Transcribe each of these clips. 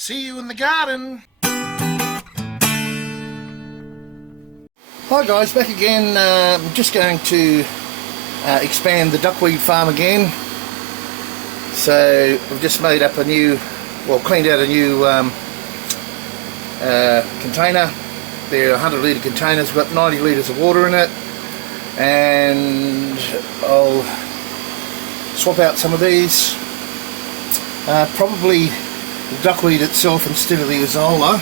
See you in the garden. Hi guys, back again. I'm just going to expand the duckweed farm again. So I've just made up a new, cleaned out a new container. They're 100 litre containers, got 90 litres of water in it, and I'll swap out some of these. Probably the duckweed itself instead of the azolla,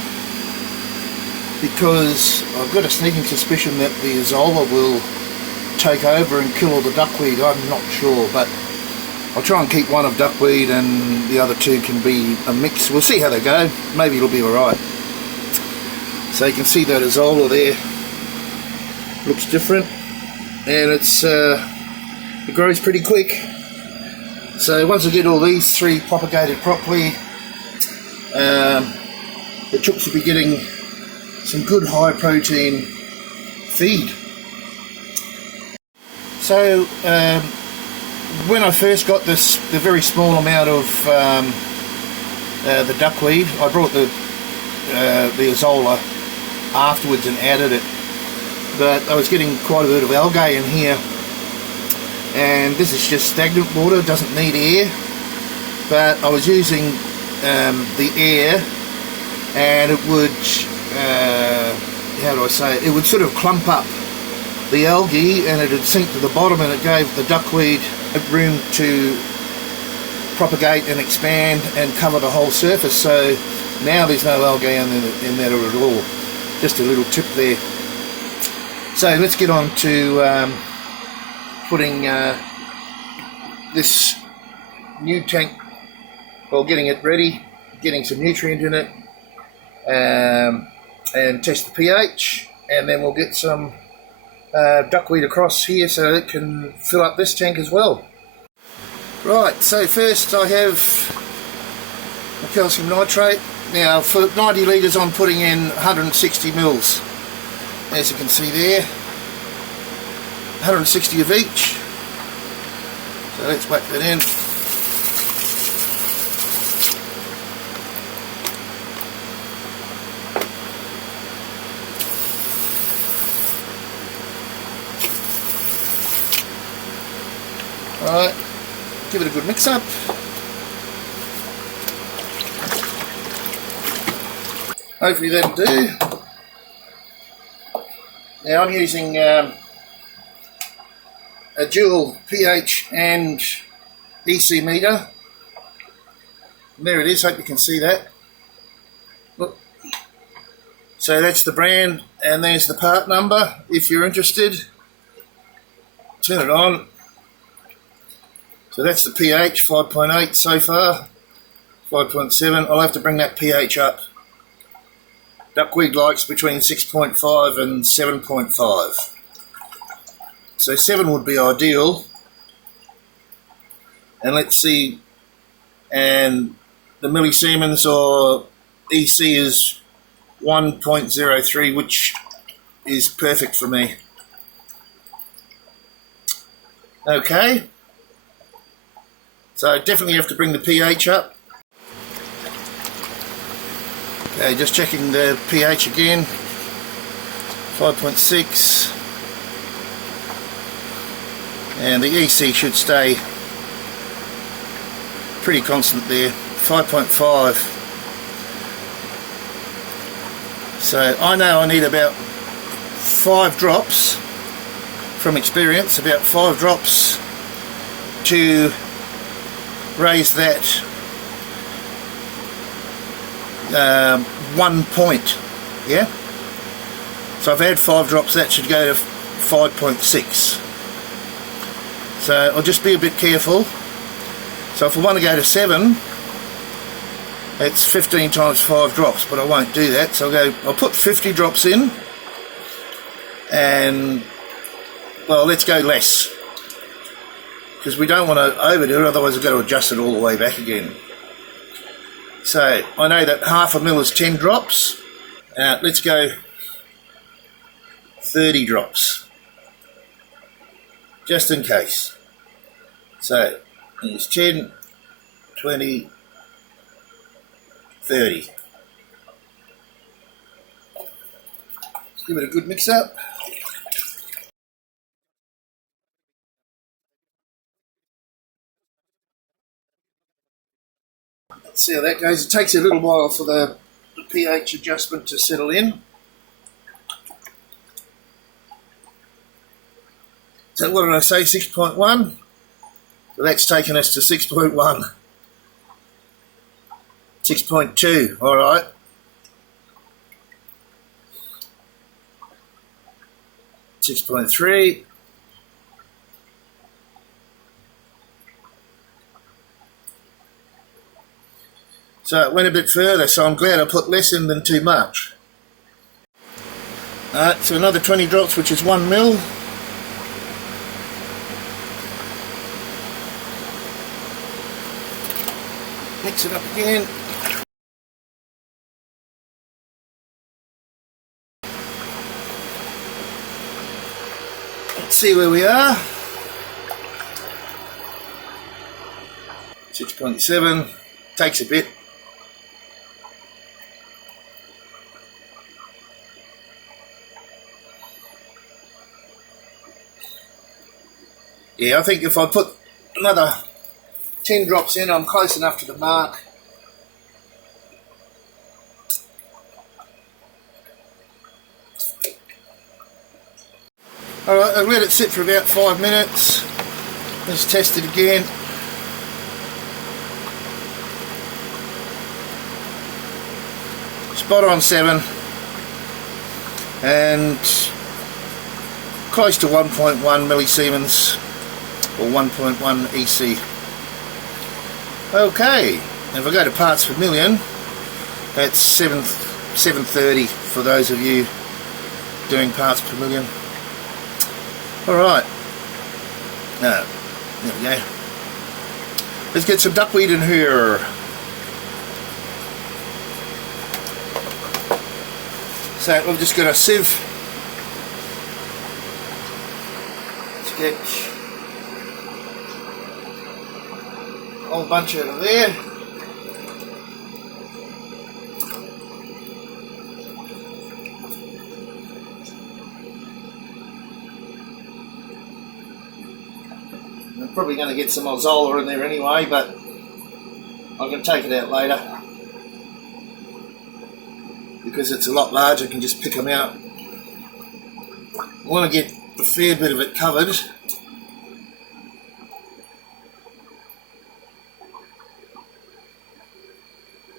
because I've got a sneaking suspicion that the azolla will take over and kill all the duckweed. I'm not sure, but I'll try and keep one of duckweed and the other two can be a mix. We'll see how they go. Maybe it'll be alright. So you can see that azolla there looks different, and it grows pretty quick. So once I get all these three propagated properly, the chooks will be getting some good high protein feed. So when I first got the very small amount of the duckweed, I brought the azolla afterwards and added it, but I was getting quite a bit of algae in here, and this is just stagnant water, doesn't need air, but I was using the air, and it would how do I say it, it would sort of clump up the algae and it would sink to the bottom, and it gave the duckweed room to propagate and expand and cover the whole surface. So now there's no algae in there at all. Just a little tip there. So let's get on to putting this new tank, getting it ready, getting some nutrient in it, and test the pH, and then we'll get some duckweed across here so it can fill up this tank as well. Right, so first I have the calcium nitrate. Now for 90 litres I'm putting in 160 mils, as you can see there, 160 of each. So let's whack that in. Alright, give it a good mix up. Hopefully that'll do. Now I'm using a dual pH and EC meter. And there it is, hope you can see that. Look. So that's the brand, and there's the part number if you're interested. Turn it on. So that's the pH, 5.8 so far, 5.7. I'll have to bring that pH up. Duckweed likes between 6.5 and 7.5. So 7 would be ideal. And let's see, and the millisiemens or EC is 1.03, which is perfect for me. Okay. So definitely have to bring the pH up. Okay, just checking the pH again. 5.6. And the EC should stay pretty constant there. 5.5. So I know I need about 5 drops, from experience, about 5 drops to raise that 1 point, yeah? So I've had 5 drops, that should go to 5.6. So I'll just be a bit careful. So if I want to go to 7, it's 15 times 5 drops, but I won't do that. So I'll put 50 drops in, and let's go less, because we don't want to overdo it, otherwise we've got to adjust it all the way back again. So I know that half a mil is 10 drops. Let's go 30 drops, just in case. So there's 10, 20, 30. Let's give it a good mix up. Let's see how that goes. It takes a little while for the pH adjustment to settle in. So what did I say, 6.1? So that's taken us to 6.1. 6.2, alright. 6.3. So it went a bit further, so I'm glad I put less in than too much. Alright, so another 20 drops, which is 1 mil. Mix it up again. Let's see where we are. 6.7. Takes a bit. Yeah, I think if I put another 10 drops in, I'm close enough to the mark. Alright, I'll let it sit for about 5 minutes. Let's test it again. Spot on 7. And close to 1.1 millisiemens or 1.1 EC. Okay, if I go to parts per million, that's 730 for those of you doing parts per million. Alright, there we go. Let's get some duckweed in here. So we've just got a sieve. Let's get a whole bunch out of there. I'm probably going to get some Ozola in there anyway, but I'm going to take it out later because it's a lot larger. I can just pick them out. I want to get a fair bit of it covered.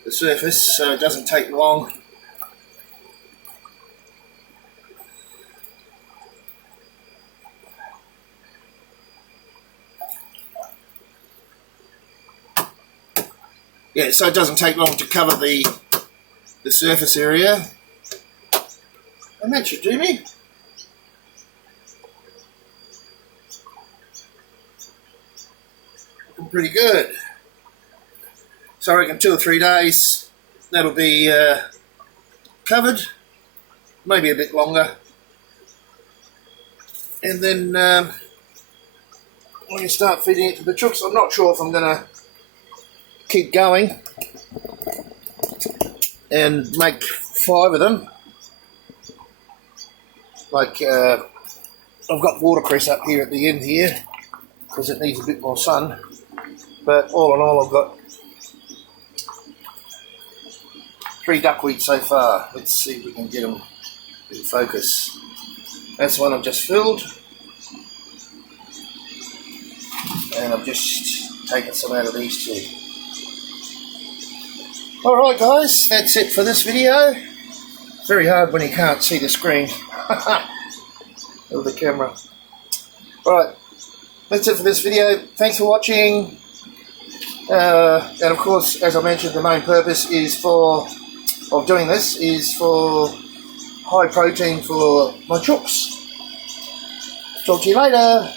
The surface, so it doesn't take long. Yeah, so it doesn't take long to cover the surface area. And that should do me. Looking pretty good. So I reckon 2 or 3 days that'll be covered, maybe a bit longer. And then when you start feeding it to the chooks, I'm not sure if I'm going to keep going and make 5 of them. Like I've got watercress up here at the end here because it needs a bit more sun, but all in all I've got 3 duckweed so far. Let's see if we can get them in focus. That's one I've just filled, and I've just taken some out of these 2. Alright guys, that's it for this video. Very hard when you can't see the screen of the camera. Alright, that's it for this video. Thanks for watching. And of course, as I mentioned, the main purpose of doing this is for high protein for my chooks. Talk to you later.